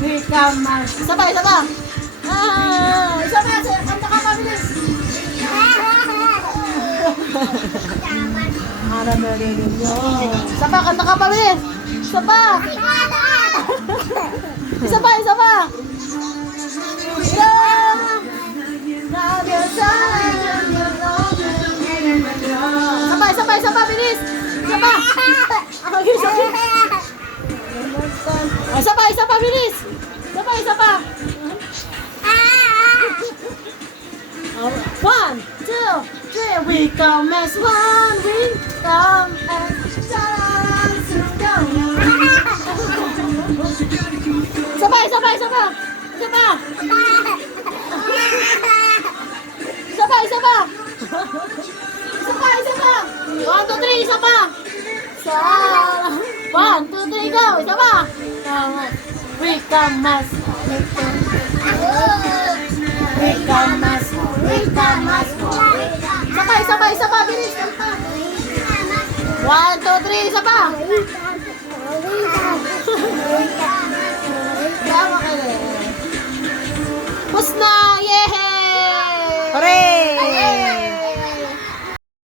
Wika mas. Isa pa, isa pa. Isa pa, kanta ka mabilis. Isa pa, kanta ka mabilis. Isa pa. Isa pa, isa pa. Isa pa, bilis. Isa pa. Isa pa, bilis. Isa pa. 1, 2, 3, we come as one, we come as dance, go. Isa pa. Isa pa. Isa pa. Isa pa. 1, 2, 3, isa pa. 1, 2, 3, go. Isa pa. We come as Isa pa, bilis. 1, 2, 3, isa pa.